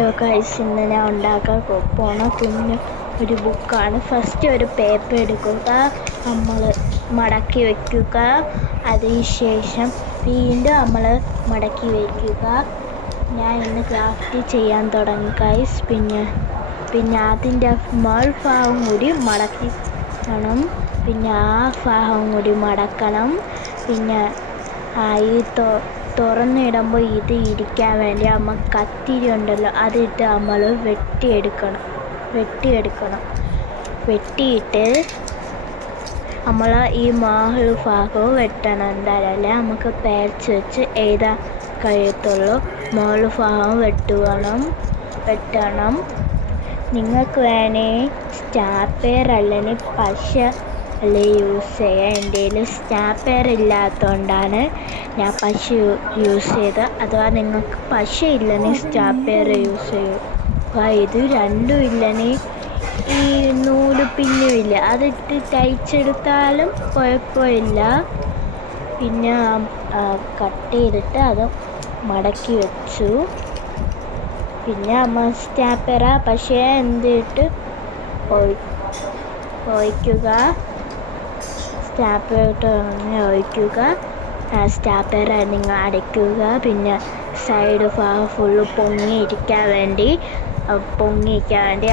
Hello guys, ഇന്ന് ഞാൻ ഉണ്ടാക്കാൻ പോണ കുഞ്ഞ് ഒരു ബുക്കാണ്. ഫസ്റ്റ് ഒരു പേപ്പർ എടുക്കുക, നമ്മൾ മടക്കി വയ്ക്കുക. അതിനുശേഷം വീണ്ടും നമ്മൾ മടക്കി വയ്ക്കുക. ഞാൻ ഇന്ന് ക്രാഫ്റ്റ് ചെയ്യാൻ തുടങ്ങി ഗൈസ്. പിന്നെ അതിൻ്റെ മേൽഭാഗം കൂടി മടക്കണം, പിന്നെ ആ ഭാഗം കൂടി മടക്കണം. പിന്നെ ഈ തുറന്നിടുമ്പോൾ ഇത് ഇരിക്കാൻ വേണ്ടി നമ്മൾ കത്തിരി ഉണ്ടല്ലോ, അതിട്ട് നമ്മൾ വെട്ടിയിട്ട് നമ്മൾ ഈ ഭാഗവും വെട്ടണം. എന്തായാലും നമുക്ക് പേച്ച് വെച്ച് എഴുതാൻ കഴിയത്തുള്ളൂ. ഭാഗം വെട്ടണം. നിങ്ങൾക്ക് വേണമെങ്കിൽ സ്റ്റാപ്ലെയർ അല്ലെങ്കിൽ പശ യൂസ് ചെയ്യാം. എൻ്റെ കയ്യിൽ സ്റ്റാപ്ലെയർ ഇല്ലാത്തതുകൊണ്ടാണ് ഞാൻ പശ യൂസ് ചെയ്തത്. അഥവാ നിങ്ങൾക്ക് പശ ഇല്ലെങ്കിൽ സ്റ്റാപ്ലെയർ യൂസ് ചെയ്യുക. ഇത് രണ്ടും ഇല്ലെങ്കിൽ ഈ നൂല് പിന്നും ഇല്ല, അതിട്ട് തയ്ച്ചെടുത്താലും കുഴപ്പമില്ല. പിന്നെ കട്ട് ചെയ്തിട്ട് അത് മടക്കി വെച്ചു. പിന്നെ സ്റ്റാപ്ലെയർ പക്ഷേ എന്തിട്ട് ഒഴിക്കുക, സ്റ്റാപ്ലെയർ നിങ്ങൾ അടയ്ക്കുക. പിന്നെ സൈഡ് ഭാഗം ഫുള്ള് പൊങ്ങിയിരിക്കാൻ വേണ്ടി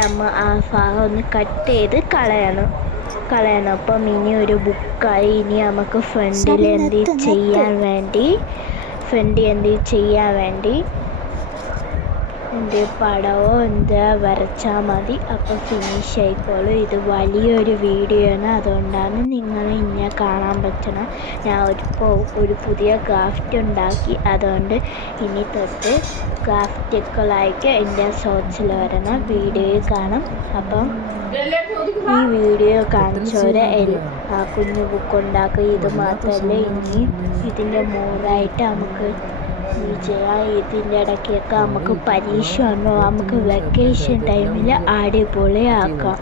നമ്മൾ ആ ഭാഗം ഒന്ന് കട്ട് ചെയ്ത് കളയണം. അപ്പം ഇനി ഒരു ബുക്കായി. ഇനി നമുക്ക് ഫ്രണ്ടിൽ എന്തെങ്കിലും ചെയ്യാൻ വേണ്ടി പടമോ വരച്ചാൽ മതി. അപ്പോൾ ഫിനിഷ് ആയിക്കോളും. ഇത് വലിയൊരു വീഡിയോ ആണ്, അതുകൊണ്ടാണ് നിങ്ങൾ ഇന്നെ കാണാൻ പറ്റണം. ഞാൻ ഒരു പുതിയ ക്രാഫ്റ്റ് ഉണ്ടാക്കി, അതുകൊണ്ട് ഇനി തൊട്ട് ക്രാഫ്റ്റുകളായിട്ട് എൻ്റെ ഷോർട്സിൽ വരണം, വീഡിയോയിൽ കാണും. അപ്പം ഈ വീഡിയോ കാണിച്ചവരെ കുഞ്ഞു ബുക്ക് ഉണ്ടാക്കുക. ഇത് മാത്രമല്ല, ഇനി ഇതിൻ്റെ മൂന്നായിട്ട് നമുക്ക് ചെയ്യാം. ഇതിൻ്റെ ഇടയ്ക്കൊക്കെ നമുക്ക് പരീക്ഷ വന്നു, നമുക്ക് വെക്കേഷൻ ടൈമിൽ അടിപൊളിയാക്കാം.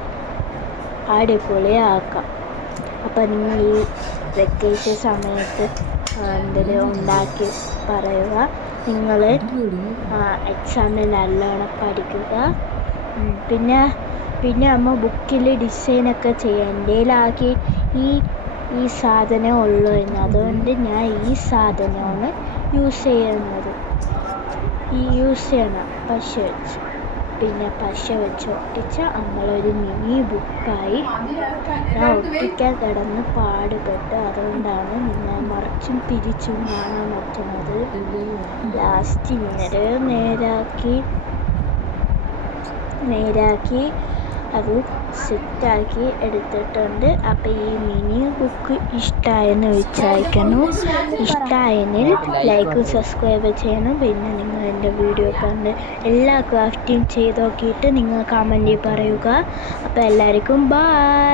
അപ്പം നിങ്ങൾ ഈ വെക്കേഷൻ സമയത്ത് എന്തെങ്കിലും ഉണ്ടാക്കി പറയുക. നിങ്ങൾ എക്സാമിന് നല്ലോണം പഠിക്കുക. പിന്നെ നമ്മൾ ബുക്കിൽ ഡിസൈനൊക്കെ ചെയ്യാം. എൻ്റെ കയ്യിലാക്കി ഈ സാധനം ഉള്ളൂ എന്ന്, അതുകൊണ്ട് ഞാൻ ഈ സാധനമാണ് യൂസ് ചെയ്യണം. പശ വെച്ച് ഒട്ടിച്ച നമ്മളൊരു മിനി ബുക്കായി. ഞാൻ ഒട്ടിക്കാൻ കിടന്ന് പാടുപെട്ട്, അതുകൊണ്ടാണ് നിങ്ങൾ മറിച്ചും തിരിച്ചും കാണാൻ പറ്റുന്നത്. ലാസ്റ്റ് ഇങ്ങനെ നേരാക്കി അത് സെറ്റാക്കി എടുത്തിട്ടുണ്ട്. അപ്പോൾ ഈ മിനി ബുക്ക് ഇഷ്ടമായെന്ന് വിചാരിക്കുന്നു. ഇഷ്ടമായെങ്കിൽ ലൈക്ക് സബ്സ്ക്രൈബ് ചെയ്യണം. പിന്നെ നിങ്ങൾ എൻ്റെ വീഡിയോ കണ്ട് എല്ലാ ക്രാഫ്റ്റും ചെയ്ത് നോക്കിയിട്ട് നിങ്ങൾ കമൻറ്റിൽ പറയുക. അപ്പോൾ എല്ലാവർക്കും ബൈ.